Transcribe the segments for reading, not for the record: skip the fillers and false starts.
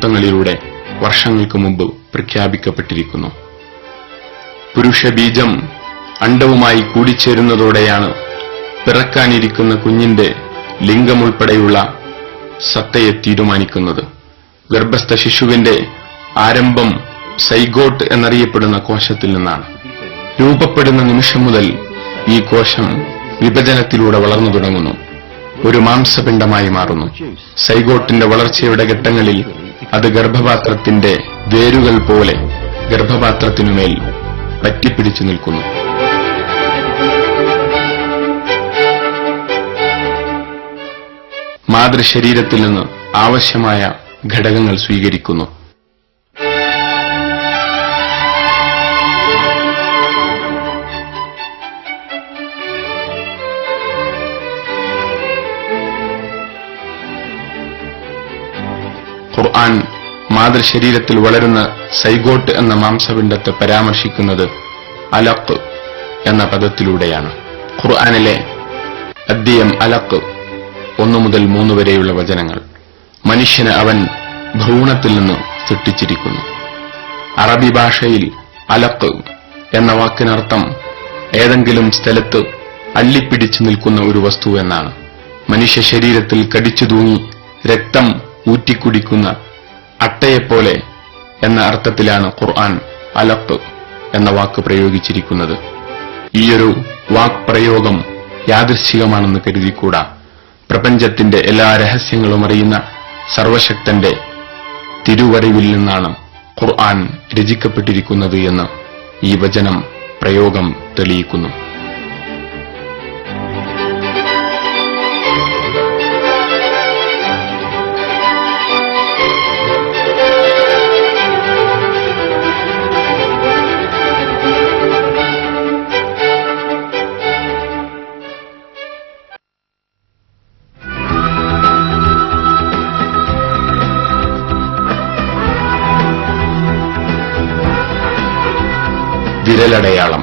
ഇതിവൃത്തങ്ങളിലൂടെ വർഷങ്ങൾക്ക് മുമ്പ് പ്രഖ്യാപിക്കപ്പെട്ടിരിക്കുന്നു. പുരുഷ ബീജം അണ്ഡവുമായി കൂടിച്ചേരുന്നതോടെയാണ് പിറക്കാനിരിക്കുന്ന കുഞ്ഞിന്റെ ലിംഗമുൾപ്പെടെയുള്ള സത്തയെ തീരുമാനിക്കുന്നത്. ഗർഭസ്ഥ ശിശുവിന്റെ ആരംഭം സൈഗോട്ട് എന്നറിയപ്പെടുന്ന കോശത്തിൽ നിന്നാണ്. രൂപപ്പെടുന്ന നിമിഷം മുതൽ ഈ കോശം വിഭജനത്തിലൂടെ വളർന്നു തുടങ്ങുന്നു, ഒരു മാംസപിണ്ഡമായി മാറുന്നു. സൈഗോട്ടിന്റെ വളർച്ചയുടെ ഘട്ടങ്ങളിൽ അത് ഗർഭപാത്രത്തിന്റെ വേരുകൾ പോലെ ഗർഭപാത്രത്തിനുമേൽ പറ്റിപ്പിടിച്ചു നിൽക്കുന്നു. മാതൃശരീരത്തിൽ നിന്ന് ആവശ്യമായ ഘടകങ്ങൾ സ്വീകരിക്കുന്നു. ഖുർആൻ മാതൃശരീരത്തിൽ വളരുന്ന സൈഗോട്ട് എന്ന മാംസപിണ്ഡത്തെ പരാമർശിക്കുന്നത് അലഖ് എന്ന പദത്തിലൂടെയാണ്. ഖുർആനിലെ അദ്ധ്യായം അലഖ് 1 മുതൽ 3 വരെയുള്ള വചനങ്ങൾ മനുഷ്യനെ അവൻ ഭ്രൂണത്തിൽ നിന്ന് സൃഷ്ടിച്ചിരിക്കുന്നു. അറബി ഭാഷയിൽ അലഖ് എന്ന വാക്കിനർത്ഥം ഏതെങ്കിലും സ്ഥലത്ത് അള്ളിപ്പിടിച്ചു നിൽക്കുന്ന ഒരു വസ്തു എന്നാണ്. മനുഷ്യ ശരീരത്തിൽ കടിച്ചു തൂങ്ങി രക്തം ഊറ്റിക്കുടിക്കുന്ന അട്ടയെപ്പോലെ എന്ന അർത്ഥത്തിലാണ് ഖുർആൻ അലഖ് എന്ന വാക്ക് പ്രയോഗിച്ചിരിക്കുന്നത്. ഈയൊരു വാക്ക് പ്രയോഗം യാദൃശ്ചികമാണെന്ന് കരുതിക്കൂടാ. പ്രപഞ്ചത്തിന്റെ എല്ലാ രഹസ്യങ്ങളും അറിയുന്ന സർവശക്തന്റെ തിരുവറിവിൽ നിന്നാണ് ഖുർആൻ രചിക്കപ്പെട്ടിരിക്കുന്നത് എന്ന് ഈ വചനം പ്രയോഗം തെളിയിക്കുന്നു. വിരലടയാളം.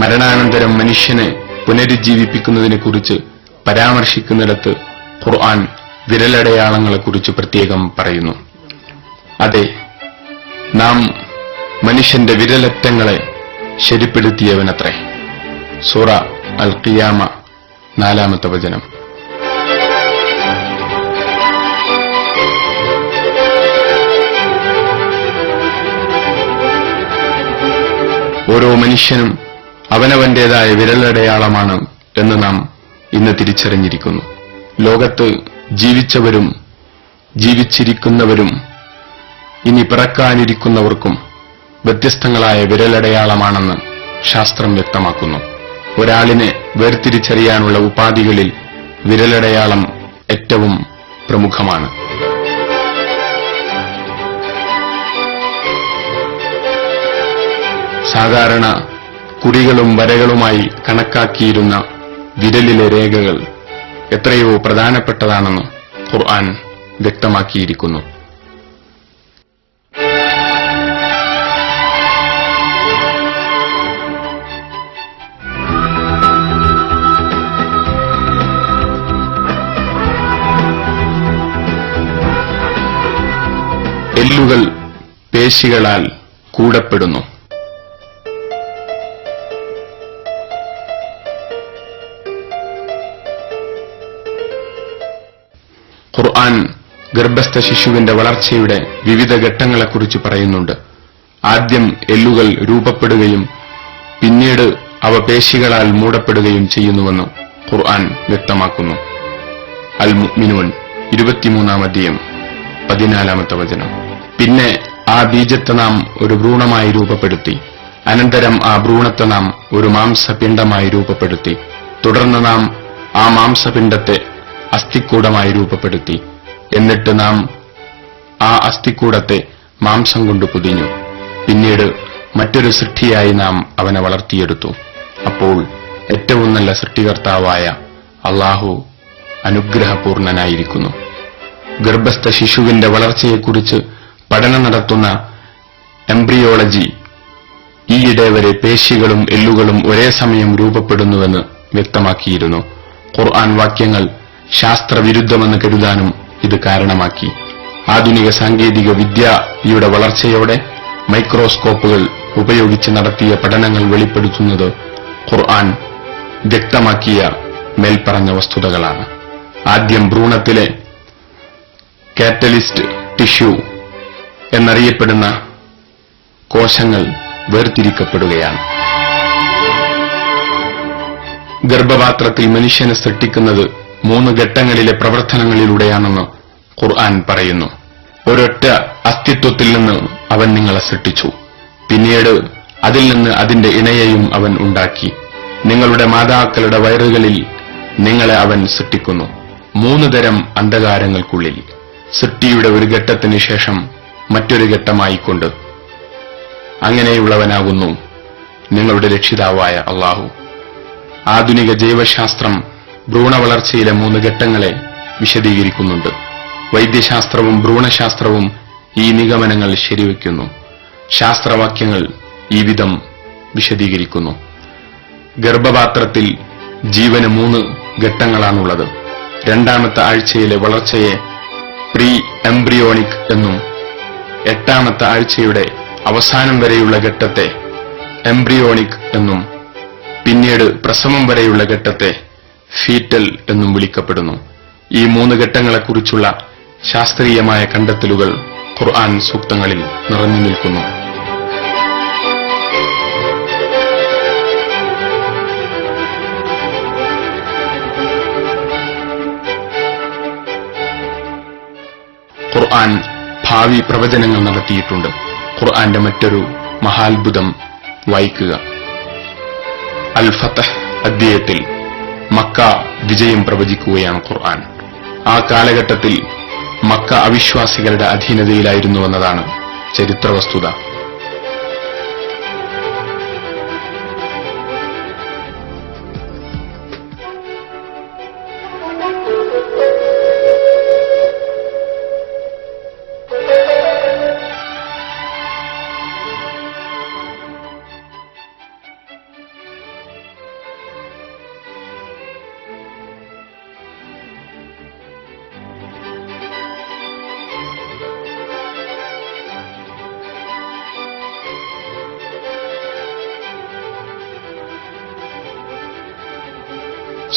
മരണാനന്തരം മനുഷ്യനെ പുനരുജ്ജീവിപ്പിക്കുന്നതിനെക്കുറിച്ച് പരാമർശിക്കുന്നിടത്ത് ഖുർആൻ വിരലടയാളങ്ങളെക്കുറിച്ച് പ്രത്യേകം പറയുന്നു. അതെ, നാം മനുഷ്യന്റെ വിരലറ്റങ്ങളെ ശരിപ്പെടുത്തിയവനത്രേ. സൂറ അൽ ഖിയാമ 4-ാമത്തെ വചനം. ഓരോ മനുഷ്യനും അവനവന്റേതായ വിരലടയാളമാണ് എന്ന് നാം ഇന്ന് തിരിച്ചറിഞ്ഞിരിക്കുന്നു. ലോകത്ത് ജീവിച്ചവരും ജീവിച്ചിരിക്കുന്നവരും ഇനി പിറക്കാനിരിക്കുന്നവർക്കും വ്യത്യസ്തങ്ങളായ വിരലടയാളമാണെന്ന് ശാസ്ത്രം വ്യക്തമാക്കുന്നു. ഒരാളിനെ വേർതിരിച്ചറിയാനുള്ള ഉപാധികളിൽ വിരലടയാളം ഏറ്റവും പ്രമുഖമാണ്. സാധാരണ കുറികളും വരകളുമായി കണക്കാക്കിയിരുന്ന വിരലിലെ രേഖകൾ എത്രയോ പ്രധാനപ്പെട്ടതാണെന്ന് ഖുർആൻ വ്യക്തമാക്കിയിരിക്കുന്നു. എല്ലുകൾ പേശികളാൽ കൂടപ്പെടുന്നു. ഖുർആൻ ഗർഭസ്ഥ ശിശുവിന്റെ വളർച്ചയുടെ വിവിധ ഘട്ടങ്ങളെക്കുറിച്ച് പറയുന്നുണ്ട്. ആദ്യം എല്ലുകൾ രൂപപ്പെടുകയും പിന്നീട് അവ പേശികളാൽ മൂടപ്പെടുകയും ചെയ്യുന്നുവെന്ന് ഖുർആൻ വ്യക്തമാക്കുന്നു. അൽ മുഅ്മിനൂൻ 23-ാം അധ്യായം 14-ാമത്തെ വചനം. പിന്നെ ആ ബീജത്തെ നാം ഒരു ഭ്രൂണമായി രൂപപ്പെടുത്തി. അനന്തരം ആ ഭ്രൂണത്തെ നാം ഒരു മാംസപിണ്ഡമായി രൂപപ്പെടുത്തി. തുടർന്ന് നാം ആ മാംസപിണ്ഡത്തെ അസ്ഥിക്കൂടമായി രൂപപ്പെടുത്തി. എന്നിട്ട് നാം ആ അസ്ഥിക്കൂടത്തെ മാംസം കൊണ്ട് പൊതിഞ്ഞു. പിന്നീട് മറ്റൊരു സൃഷ്ടിയായി നാം അവനെ വളർത്തിയെടുത്തു. അപ്പോൾ ഏറ്റവും നല്ല സൃഷ്ടികർത്താവായ അല്ലാഹു അനുഗ്രഹപൂർണനായിരിക്കുന്നു. ഗർഭസ്ഥ ശിശുവിന്റെ വളർച്ചയെക്കുറിച്ച് പഠനം നടത്തുന്ന എംബ്രിയോളജി ഈയിടെ വരെ പേശികളും എല്ലുകളും ഒരേ സമയം രൂപപ്പെടുന്നുവെന്ന് വ്യക്തമാക്കിയിരുന്നു. ഖുർആൻ വാക്യങ്ങൾ ശാസ്ത്രവിരുദ്ധമെന്ന് കരുതാനും ഇത് കാരണമാക്കി. ആധുനിക സാങ്കേതിക വിദ്യയുടെ വളർച്ചയോടെ മൈക്രോസ്കോപ്പുകൾ ഉപയോഗിച്ച് നടത്തിയ പഠനങ്ങൾ വെളിപ്പെടുത്തുന്നത് ഖുർആൻ വ്യക്തമാക്കിയ മേൽപ്പറഞ്ഞ വസ്തുതകളാണ്. ആദ്യം ഭ്രൂണത്തിലെ കാറ്റലിസ്റ്റ് ടിഷ്യൂ എന്നറിയപ്പെടുന്ന കോശങ്ങൾ വേർതിരിക്കപ്പെടുകയാണ്. ഗർഭപാത്രത്തിൽ മനുഷ്യനെ സൃഷ്ടിക്കുന്നത് 3 ഘട്ടങ്ങളിലെ പ്രവർത്തനങ്ങളിലൂടെയാണെന്ന് ഖുർആൻ പറയുന്നു. ഒരൊറ്റ അസ്തിത്വത്തിൽ നിന്ന് അവൻ നിങ്ങളെ സൃഷ്ടിച്ചു. പിന്നീട് അതിൽ നിന്ന് അതിന്റെ ഇണയെയും അവൻ ഉണ്ടാക്കി. നിങ്ങളുടെ മാതാക്കളുടെ വയറുകളിൽ നിങ്ങളെ അവൻ സൃഷ്ടിക്കുന്നു. 3 തരം അന്ധകാരങ്ങൾക്കുള്ളിൽ സൃഷ്ടിയുടെ ഒരു ഘട്ടത്തിന് ശേഷം മറ്റൊരു ഘട്ടമായിക്കൊണ്ട് അങ്ങനെയുള്ളവനാകുന്നു നിങ്ങളുടെ രക്ഷിതാവായ അല്ലാഹു. ആധുനിക ജൈവശാസ്ത്രം ഭ്രൂണവളർച്ചയിലെ 3 ഘട്ടങ്ങളെ വിശദീകരിക്കുന്നുണ്ട്. വൈദ്യശാസ്ത്രവും ഭ്രൂണശാസ്ത്രവും ഈ നിഗമനങ്ങൾ ശരിവയ്ക്കുന്നു. ശാസ്ത്രവാക്യങ്ങൾ ഈ വിധം വിശദീകരിക്കുന്നു. ഗർഭപാത്രത്തിൽ ജീവന് 3 ഘട്ടങ്ങളാണുള്ളത്. 2ാമത്തെ ആഴ്ചയിലെ വളർച്ചയെ പ്രീ എംബ്രിയോണിക് എന്നും 8ാമത്തെ ആഴ്ചയുടെ അവസാനം വരെയുള്ള ഘട്ടത്തെ എംബ്രിയോണിക് എന്നും പിന്നീട് പ്രസവം വരെയുള്ള ഘട്ടത്തെ ഫീറ്റൽ എന്നും വിളിക്കപ്പെടുന്നു. ഈ 3 ഘട്ടങ്ങളെക്കുറിച്ചുള്ള ശാസ്ത്രീയമായ കണ്ടെത്തലുകൾ ഖുർആൻ സൂക്തങ്ങളിൽ നിറഞ്ഞു നിൽക്കുന്നു. ഖുർആൻ ഭാവി പ്രവചനങ്ങൾ നടത്തിയിട്ടുണ്ട്. ഖുർആന്റെ മറ്റൊരു മഹാത്ഭുതം വായിക്കുക. അൽ ഫതഹ് അധ്യായത്തിൽ മക്ക വിജയം പ്രവചിക്കുകയാണ് ഖുർആൻ. ആ കാലഘട്ടത്തിൽ മക്ക അവിശ്വാസികളുടെ അധീനതയിലായിരുന്നുവെന്നതാണ് ചരിത്ര വസ്തുത.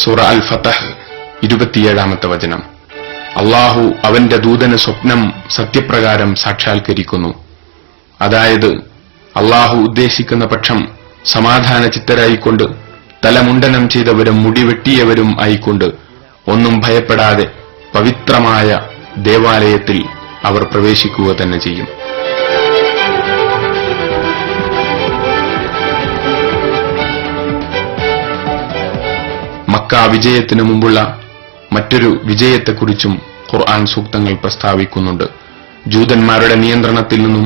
സൂറ അൽ ഫതഹ് 27ാമത്തെ വചനം. അല്ലാഹു അവന്റെ ദൂതന് സ്വപ്നം സത്യപ്രകാരം സാക്ഷാത്കരിക്കുന്നു. അതായത് അല്ലാഹു ഉദ്ദേശിക്കുന്ന പക്ഷം സമാധാന ചിത്തരായിക്കൊണ്ട് തലമുണ്ടനം ചെയ്തവരും മുടിവെട്ടിയവരും ആയിക്കൊണ്ട് ഒന്നും ഭയപ്പെടാതെ പവിത്രമായ ദേവാലയത്തിൽ അവർ പ്രവേശിക്കുക തന്നെ ചെയ്യും. മക്ക വിജയത്തിനു മുമ്പുള്ള മറ്റൊരു വിജയത്തെക്കുറിച്ചും ഖുർആൻ സൂക്തങ്ങൾ പ്രസ്താവിക്കുന്നുണ്ട്. ജൂതന്മാരുടെ നിയന്ത്രണത്തിൽ നിന്നും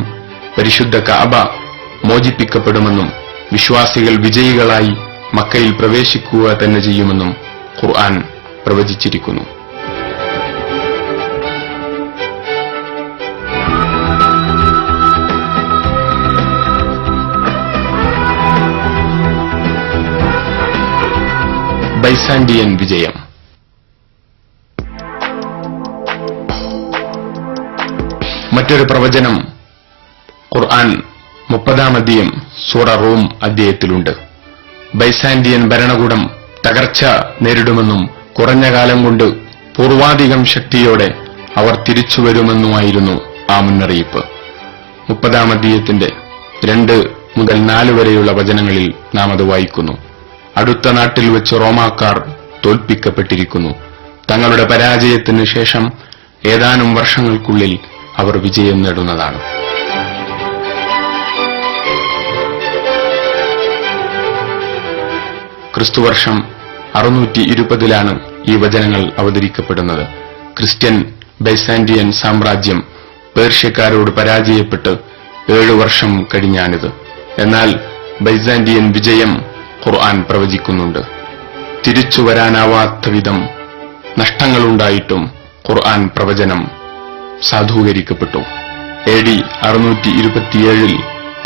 പരിശുദ്ധ കഅബ മോചിപ്പിക്കപ്പെടുമെന്നും വിശ്വാസികൾ വിജയികളായി മക്കയിൽ പ്രവേശിക്കുക തന്നെ ചെയ്യുമെന്നും ഖുർആൻ പ്രവചിച്ചിരിക്കുന്നു. ബൈസാൻഡിയൻ വിജയം. മറ്റൊരു പ്രവചനം ഖുർആൻ 30ാം അധ്യായം സൂറ റൂം അധ്യായത്തിലുണ്ട്. ബൈസാൻഡിയൻ ഭരണകൂടം തകർച്ച നേരിടുമെന്നും കുറഞ്ഞ കാലം കൊണ്ട് പൂർവാധികം ശക്തിയോടെ അവർ തിരിച്ചുവരുമെന്നുമായിരുന്നു ആ മുന്നറിയിപ്പ്. 30ാം അധ്യായത്തിന്റെ 2 മുതൽ 4 വരെയുള്ള വചനങ്ങളിൽ നാം അത് വായിക്കുന്നു. അടുത്ത നാട്ടിൽ വെച്ച് റോമാക്കാർ തോൽപ്പിക്കപ്പെട്ടിരിക്കുന്നു. തങ്ങളുടെ പരാജയത്തിന് ശേഷം ഏതാനും വർഷങ്ങൾക്കുള്ളിൽ അവർ വിജയം നേടുന്നതാണ്. ക്രിസ്തുവർഷം 620-ലാണ് ഈ വചനങ്ങൾ അവതരിക്കപ്പെടുന്നത്. ക്രിസ്ത്യൻ ബൈസാൻഡിയൻ സാമ്രാജ്യം പേർഷ്യക്കാരോട് പരാജയപ്പെട്ട് 7 വർഷം കഴിഞ്ഞാണിത്. എന്നാൽ ബൈസാൻഡിയൻ വിജയം ഖുർആൻ പ്രവചിക്കുന്നുണ്ട്. തിരിച്ചുവരാനാവാത്ത വിധം നഷ്ടങ്ങളുണ്ടായിട്ടും ഖുർആൻ പ്രവചനം സാധൂകരിക്കപ്പെട്ടു. AD 627-ൽ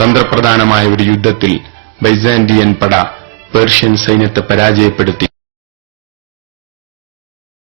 തന്ത്രപ്രധാനമായ ഒരു യുദ്ധത്തിൽ ബൈസാന്റിയൻ പട പേർഷ്യൻ സൈന്യത്തെ പരാജയപ്പെടുത്തി